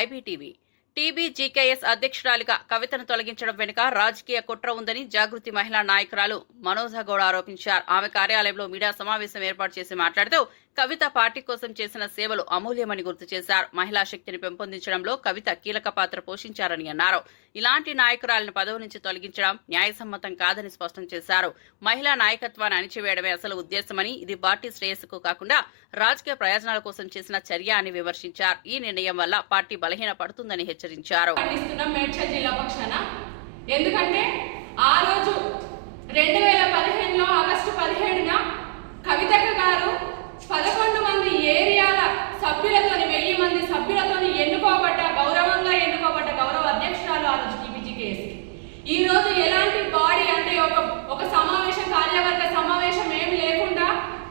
IBTV. TBGKS అధ్యక్షురాలిగా కవితను తొలగించడం వెనుక రాజకీయ కుట్ర ఉందని జాగృతి మహిళా నాయకురాలు మనోజ గౌడ ఆరోపించారు. ఆమె కార్యాలయంలో మీడియా సమావేశం ఏర్పాటు చేసి మాట్లాడుతూ కవిత పార్టీ కోసం చేసిన సేవలు అమూల్యమని గుర్తు చేశారు. మహిళా శక్తిని పెంపొందించడంలో కవిత కీలక పాత్ర పోషించారని అన్నారు. ఇలాంటి నాయకురాలను పదవి నుంచి తొలగించడం న్యాయసమ్మతం కాదని స్పష్టం చేశారు. మహిళా నాయకత్వాన్ని అణిచివేయడమే అసలు ఉద్దేశమని, ఇది పార్టీ శ్రేయస్సుకు కాకుండా రాజకీయ ప్రయోజనాల కోసం చేసిన చర్య అని విమర్శించారు. ఈ నిర్ణయం వల్ల పార్టీ బలహీన పడుతుందని హెచ్చరించారు. ఎందుకంటే ఆ రోజు 2015లో ఆగస్టు 17న కవితక్క గారు 11 మంది ఏరియాల సభ్యులతోని 1000 మంది సభ్యులతోని గౌరవంగా ఎన్నుకోబడ్డ గౌరవ అధ్యక్షురాలు ఆ రోజు టీబీజీకేఎస్. ఈ రోజు ఎలాంటి బాడీ అంటే ఒక సమావేశం, కార్యవర్గ సమావేశం ఏమి లేకుండా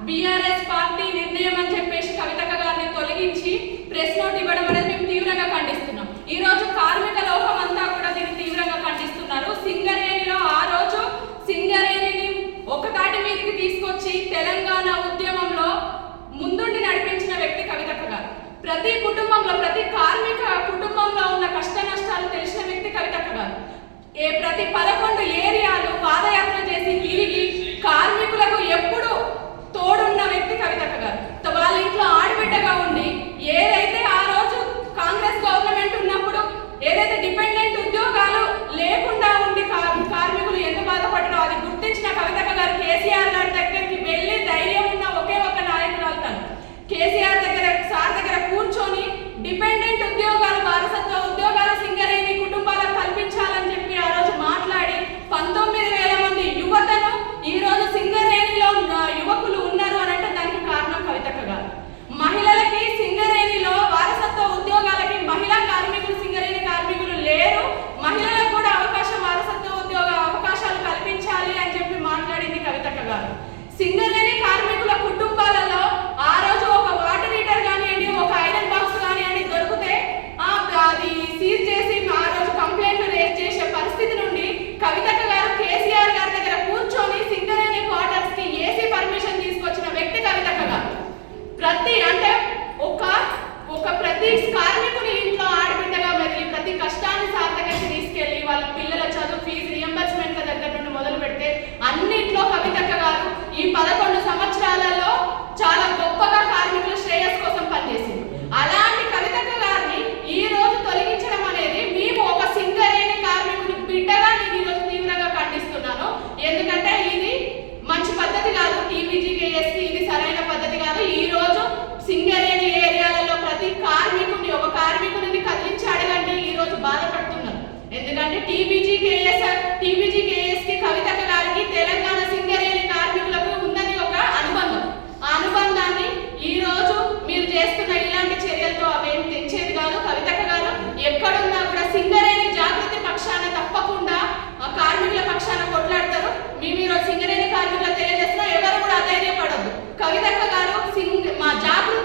బీఆర్ఎస్ పార్టీ నిర్ణయం అని చెప్పేసి కవితక్క గారిని తొలగించి ప్రెస్ నోట్ ఇవ్వడం అనేది మేము తీవ్రంగా ఖండిస్తున్నాం. ఈ రోజు కార్మిక లోకం అంతా కూడా దీన్ని తీవ్రంగా ఖండిస్తున్నారు. సింగరేణిలో ఆ రోజు సింగరేణిని ఒక తాటి మీదకి తీసుకొచ్చి తెలంగాణ ఉద్యమంలో ముందుండి నడిపించిన వ్యక్తి కవితక్క గారు. ప్రతి కుటుంబంలో, ప్రతి కార్మిక కుటుంబంలో ఉన్న కష్ట నష్టాలు తెలిసిన వ్యక్తి కవితక్క గారు. ప్రతి 11 ఏరియాలు పాదయాత్ర చేసి తిరిగి కార్మికులకు ఎప్పుడు తోడున్న వ్యక్తి కవితక్క గారు. వాళ్ళ ఇంట్లో ఆడబిడ్డగా ఉండి ఏదైతే ఆ రోజు కాంగ్రెస్ గవర్నమెంట్ ఉన్నప్పుడు ఏదైతే డిపెండెంట్ ఉద్యోగాలు లేకుండా ఉండి కార్మికులు ఎంత బాధపడ్డారో అది గుర్తించిన కవితక్క గారు కేసీఆర్ గారి దగ్గరికి వెళ్ళి ధైర్యం ఉన్న ఒకే ఒక నాయకురాలు తను. కేసీఆర్ సార్ దగ్గర కూర్చొని డిపెండెంట్ ఉద్యోగాలు, వారసత్వ ఉద్యోగాలు సింగరేణి కుటుంబాలకు కల్పించాలని చెప్పి ఆ రోజు మాట్లాడి 19,000 మంది యువతను ఈ రోజు సింగరేణిలో యువకులు ఉన్నారు అని అంటే దానికి కారణం కవితక్క గారు. మహిళలకి సింగరేణిలో వారసత్వ ఉద్యోగాలకి మహిళా కార్మికులు, సింగరేణి కార్మికులు లేరు, మహిళలకు కూడా వారసత్వ ఉద్యోగ అవకాశాలు కల్పించాలి అని చెప్పి మాట్లాడింది కవితక్క గారు. సింగరేణి కార్మికుల కుటుంబాలలో ఆ రోజు ఒక వాటర్ హీటర్ కానివ్వండి, ఒక ఐరన్ బాక్స్ కానివ్వండి దొరికితే అది సీజ్ చేసి ఆ రోజు కంప్లైంట్లు రేజ్ చేసే పరిస్థితి నుండి కవితక్క గారు కేసీఆర్ గారి దగ్గర కూర్చొని సింగరేణి క్వార్టర్స్ కి ఏసీ పర్మిషన్ తీసుకొచ్చిన వ్యక్తి కవితక్క గారు. ప్రతి కార్మికుని ఇంట్లో ఆడబిడ్డగా మెదిలి ప్రతి కష్టాన్ని సార్థకతకి తీసుకెళ్లి వాళ్ళ పిల్లల చదువు, ఫీజు రియంబర్స్మెంట్ల దగ్గర నుండి మొదలు పెడితే అన్నిట్లో కవితక్క గారు ఈ 11 సంవత్సరాలలో చాలా గొప్పగా కార్మికుల శ్రేయస్ కోసం పనిచేసింది. అలాంటి కవితక్క గారిని ఈ రోజు తొలగించడం అనేది మేము ఒక సింగరేణి కార్మికుని బిడ్డగా నేను ఈ రోజు తీవ్రంగా ఖండిస్తున్నాను. ఎందుకంటే ఇది మంచి పద్ధతి కాదు, టీబీజీకేఎస్ కి ఇది సరైన పద్ధతి కాదు. ఈ రోజు సింగరేణి ఏరియాలలో ప్రతి ఒక కార్మికుని కదిలించి అడగండి, ఈ రోజు బాధపడుతున్నారు. ఎందుకంటే టీబీజీకేఎస్ కి కవితక్క గారికి తెలంగాణ సింగరేణి కార్మికులకు ఉన్నది ఒక అనుబంధం. ఆ అనుబంధాన్ని ఈ రోజు మీరు చేస్తున్న ఇలాంటి చర్యలతో అవేం తెచ్చేది కాదు. కవితక్క గారు ఎక్కడున్నా కూడా సింగరేణి జాగృతి పక్షాన తప్పకుండా కార్మికుల పక్షాన కొట్లాడతారు. మేము ఈరోజు సింగరేణి కార్మికులు తెలియజేస్తున్నా, ఎవరు కూడా అధైర్యపడద్దు. కవితక్క గారు మా జాగృతి